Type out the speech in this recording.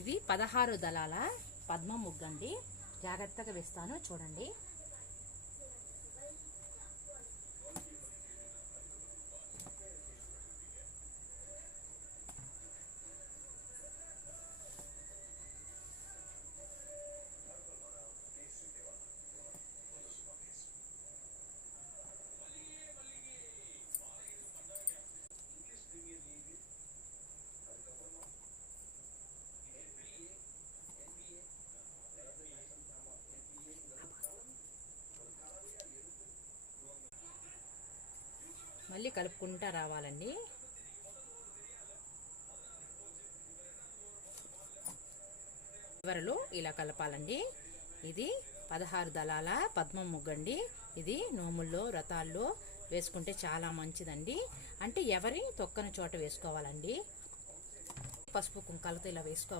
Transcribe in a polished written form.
ఇది 16 దళాల పద్మ ముగ్గండి. జాగ్రత్తగా వేస్తాను చూడండి. మళ్ళీ కలుపుకుంటా రావాలండి. చివరలో ఇలా కలపాలండి. ఇది 16 దళాల పద్మ ముగ్గండి. ఇది నోముల్లో వ్రతాల్లో వేసుకుంటే చాలా మంచిదండి. అంటే ఎవరి తొక్కని చోట వేసుకోవాలండి. పసుపు కుంకాలతో ఇలా వేసుకోవాలి.